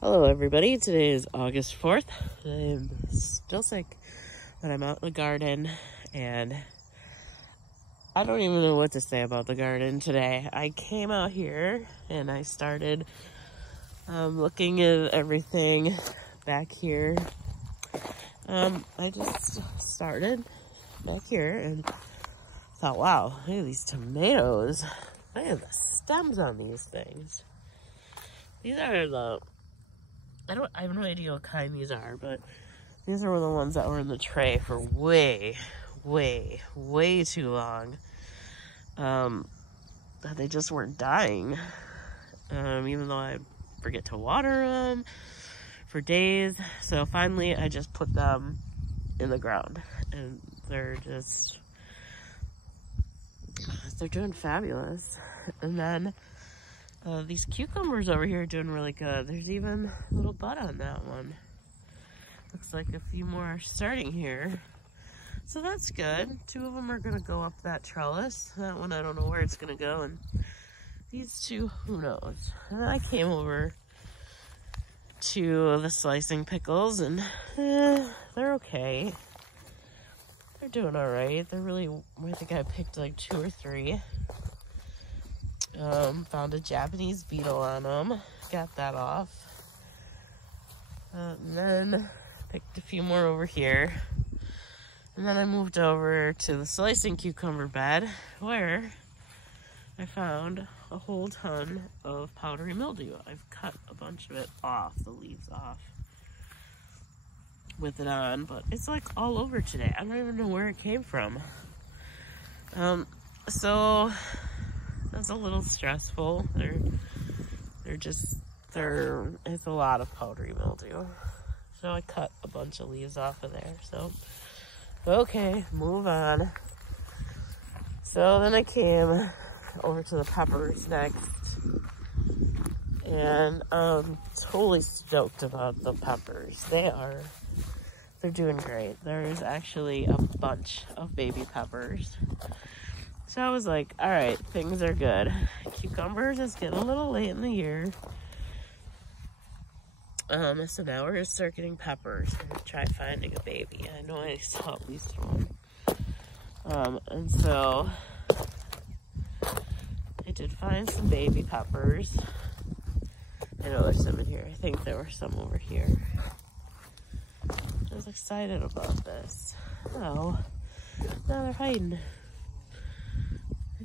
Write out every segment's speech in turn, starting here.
Hello everybody, today is August 4th. I'm still sick, but I'm out in the garden and I don't even know what to say about the garden today. I came out here and I started looking at everything back here. I just started back here and thought, wow, look at these tomatoes. Look at the stems on these things. These are I have no idea what kind these are, but these are the ones that were in the tray for way too long. They just weren't dying. Even though I forget to water them for days. So finally I just put them in the ground and they're doing fabulous. And then these cucumbers over here are doing really good. There's even a little bud on that one. Looks like a few more are starting here. So that's good. 2 of them are going to go up that trellis. That one, I don't know where it's going to go. And these 2, who knows? And then I came over to the slicing pickles, and they're okay. They're doing all right. I think I picked like 2 or 3. Found a Japanese beetle on them. Got that off. And then picked a few more over here. And then I moved over to the slicing cucumber bed where I found a whole ton of powdery mildew. I've cut a bunch of it off, the leaves off, with it on, but it's like all over today. I don't even know where it came from. So that's a little stressful. It's a lot of powdery mildew. So I cut a bunch of leaves off of there. So, okay, move on. So then I came over to the peppers next. And I'm totally stoked about the peppers. They're doing great. There's actually a bunch of baby peppers. So I was like, all right, things are good. Cucumbers is getting a little late in the year. So now we're gonna start getting peppers and try finding a baby. I know I saw at least one. And so I did find some baby peppers. I know there's some in here. I think there were some over here. I was excited about this. Oh, now they're hiding.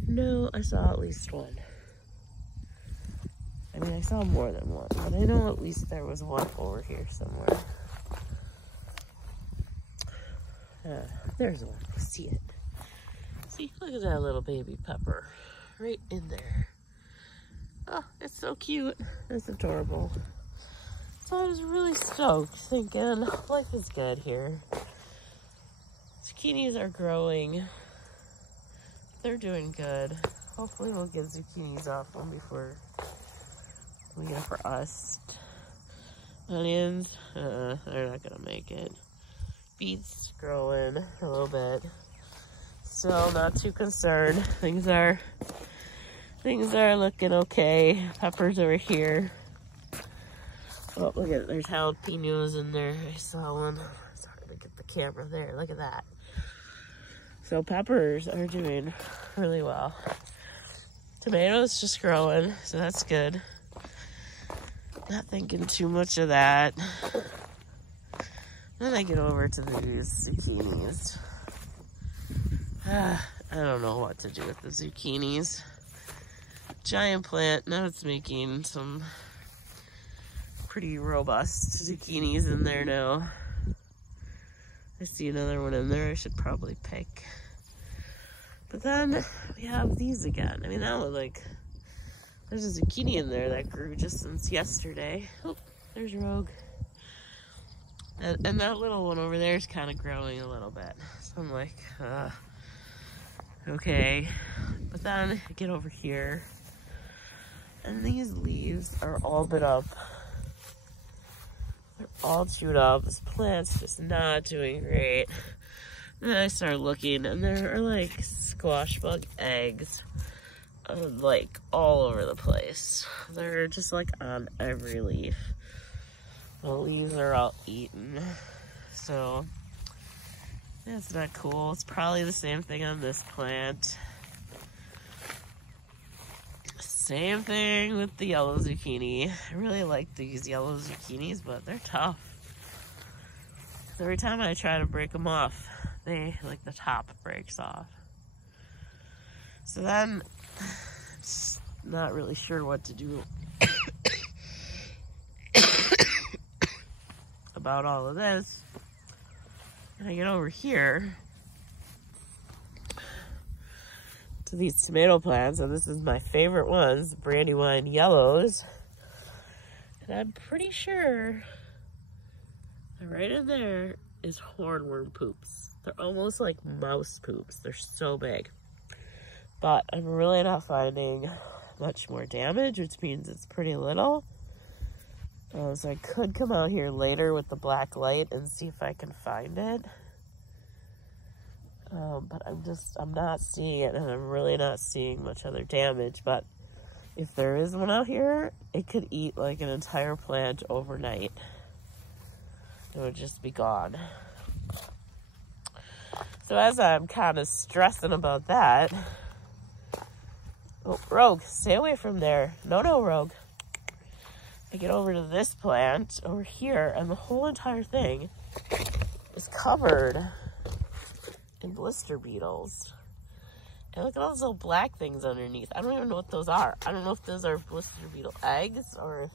No, I saw at least one. I mean, I saw more than one, but I know at least there was one over here somewhere. There's one. I see it. See, look at that little baby pepper right in there. Oh, it's so cute. It's adorable. So I was really stoked, thinking life is good here. Zucchinis are growing. They're doing good. Hopefully we'll get zucchinis off them before we get for us. Onions, they're not gonna make it. Beets growing a little bit. Still not too concerned. Things are looking okay. Peppers over here. Oh, look at it. There's jalapenos in there. I saw one. Sorry to get the camera there. Look at that. So peppers are doing really well. Tomatoes just growing, so that's good. Not thinking too much of that. Then I get over to these zucchinis. I don't know what to do with the zucchinis. Giant plant, now it's making some pretty robust zucchinis in there now. I see another one in there I should probably pick. But then we have these again. I mean, that was like, there's a zucchini in there that grew just since yesterday. Oh, there's Rogue. And that little one over there is kind of growing a little bit. So I'm like, okay. But then I get over here, and these leaves are all bit up. They're all chewed up. This plant's just not doing great. And then I started looking, and there are like squash bug eggs like all over the place. They're just like on every leaf. the leaves are all eaten. So that's not cool. It's probably the same thing on this plant. Same thing with the yellow zucchini. I really like these yellow zucchinis, but they're tough. Every time I try to break them off, the top breaks off. So then, I'm just not really sure what to do about all of this. And I get over here to these tomato plants, and this is my favorite ones, Brandywine Yellows. And I'm pretty sure that right in there is hornworm poops. They're almost like mouse poops. They're so big. But I'm really not finding much more damage, which means it's pretty little. So I could come out here later with the black light and see if I can find it. But I'm not seeing it, and I'm really not seeing much other damage. But if there is one out here, it could eat like an entire plant overnight. It would just be gone. So as I'm kind of stressing about that, oh, Rogue, stay away from there. No, Rogue. I get over to this plant over here, and the whole entire thing is covered in blister beetles. And look at all those little black things underneath. I don't even know what those are. I don't know if those are blister beetle eggs or if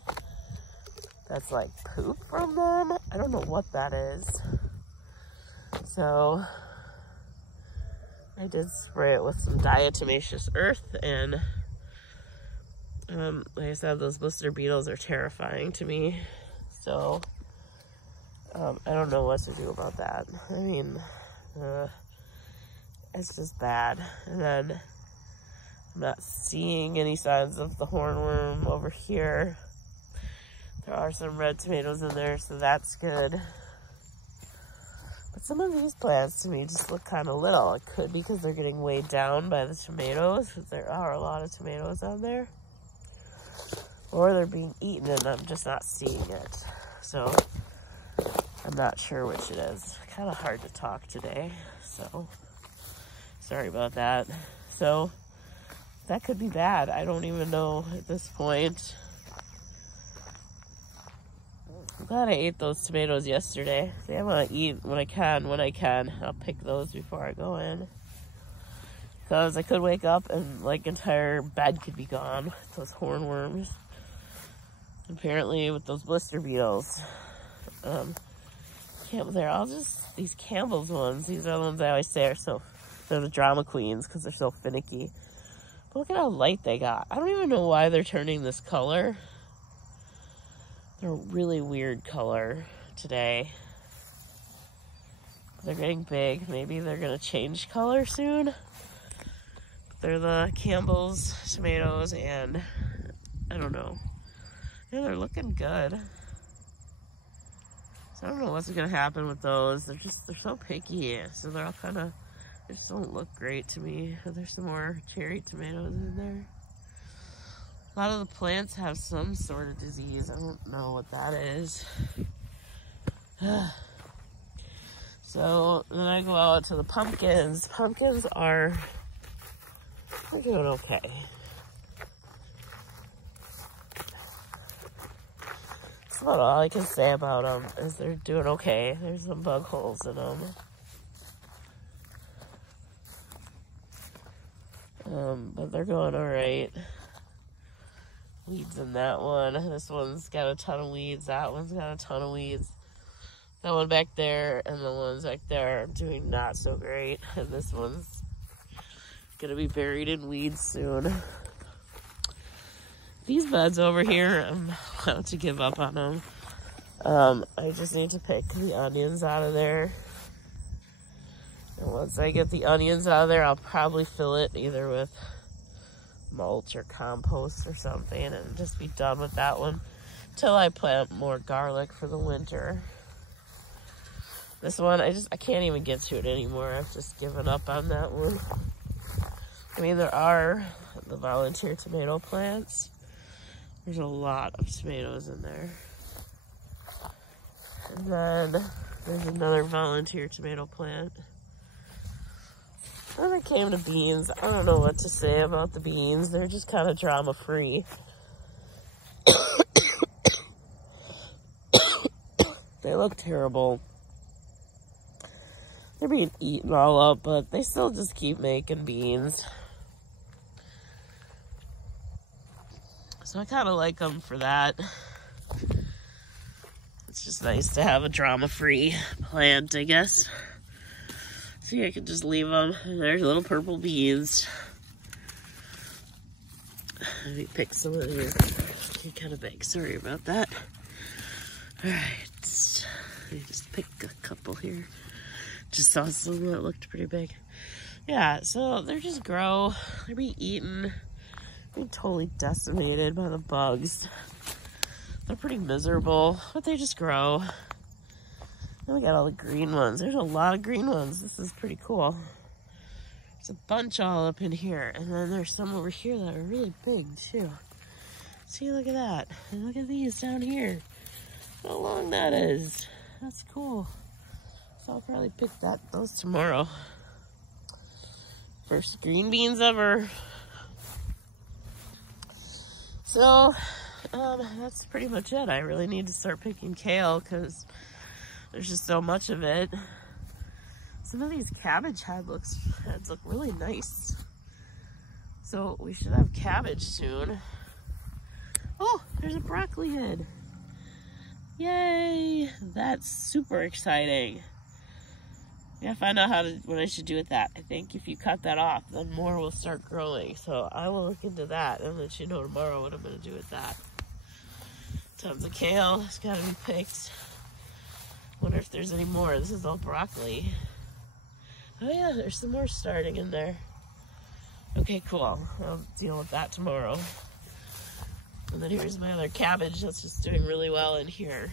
that's like poop from them. I don't know what that is. So I did spray it with some diatomaceous earth, and like I said, those blister beetles are terrifying to me. So I don't know what to do about that. I mean, it's just bad. And then I'm not seeing any signs of the hornworm over here. There are some red tomatoes in there, so that's good. But some of these plants to me just look kind of little. It could be because they're getting weighed down by the tomatoes, because there are a lot of tomatoes on there. Or they're being eaten and I'm just not seeing it. So I'm not sure which it is. Kind of hard to talk today, so sorry about that. So that could be bad. I don't even know at this point. I'm glad I ate those tomatoes yesterday. See, I want to eat when I can. I'll pick those before I go in. Because I could wake up and like entire bed could be gone with those hornworms. Apparently with those blister beetles. They're all just these Campbell's ones. These are the ones I always say they're the drama queens because they're so finicky. But look at how light they got. I don't even know why they're turning this color. They're a really weird color today. They're getting big. Maybe they're going to change color soon. They're the Campbell's tomatoes, and I don't know. Yeah, they're looking good. So I don't know what's going to happen with those. They're so picky. So they're all they just don't look great to me. There's some more cherry tomatoes in there. A lot of the plants have some sort of disease. I don't know what that is. So then I go out to the pumpkins. Pumpkins are doing okay. That's about all I can say about them, is they're doing okay. There's some bug holes in them. But they're going alright. Weeds in that one. This one's got a ton of weeds. That one's got a ton of weeds. That one back there and the ones back there are doing not so great. And this one's gonna be buried in weeds soon. These buds over here, I'm about to give up on them. I just need to pick the onions out of there. And once I get the onions out of there, I'll probably fill it either with mulch or compost or something and just be done with that one till I plant more garlic for the winter. This one, I can't even get to it anymore. I've just given up on that one. I mean, there are the volunteer tomato plants. There's a lot of tomatoes in there. And then there's another volunteer tomato plant. When it came to beans, I don't know what to say about the beans. They're just kind of drama-free. They look terrible. They're being eaten all up, but they still just keep making beans. So I kind of like them for that. It's just nice to have a drama-free plant, I guess. See, I can just leave them. There's little purple beans. Let me pick some of these. They're kind of big. Sorry about that. Alright. Let me just pick a couple here. Just saw some that looked pretty big. Yeah, so they just grow. They're being eaten. Being totally decimated by the bugs. They're pretty miserable, but they just grow. Then we got all the green ones. There's a lot of green ones. This is pretty cool. There's a bunch all up in here. And then there's some over here that are really big too. See, look at that. And look at these down here. How long that is. That's cool. So I'll probably pick those tomorrow. First green beans ever. So, that's pretty much it. I really need to start picking kale because there's just so much of it. Some of these cabbage heads look really nice. So we should have cabbage soon. Oh, there's a broccoli head. Yay! That's super exciting. Yeah, find out what I should do with that. I think if you cut that off, then more will start growing. So I will look into that and let you know tomorrow what I'm going to do with that. Tons of kale. It's got to be picked. Wonder if there's any more. This is all broccoli. Oh yeah, there's some more starting in there. Okay, cool. I'll deal with that tomorrow. And then here's my other cabbage that's just doing really well in here.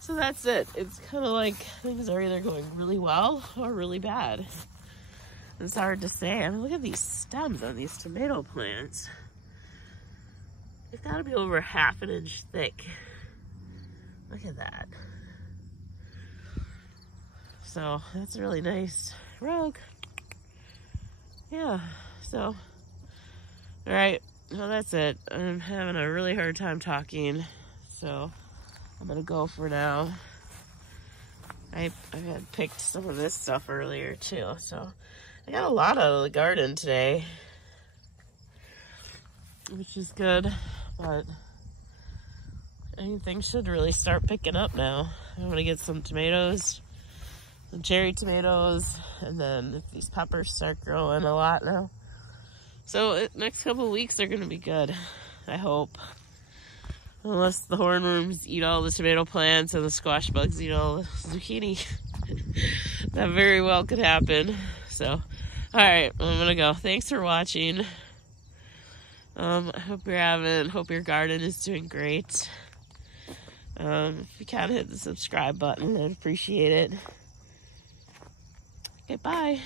So that's it. It's kind of like things are either going really well or really bad. It's hard to say. I mean, look at these stems on these tomato plants. They've got to be over ½ an inch thick. Look at that. So that's really nice. Rogue. Yeah, so. All right, well, that's it. I'm having a really hard time talking, so I'm gonna go for now. I had picked some of this stuff earlier too, so I got a lot out of the garden today, which is good, but anything should really start picking up now. I'm gonna get some tomatoes, some cherry tomatoes, and then if these peppers start growing a lot now. So next couple of weeks are gonna be good, I hope. Unless the hornworms eat all the tomato plants and the squash bugs eat all the zucchini. That very well could happen. So, all right, I'm gonna go. Thanks for watching. Hope your garden is doing great. If you can hit the subscribe button, I'd appreciate it. Okay, bye.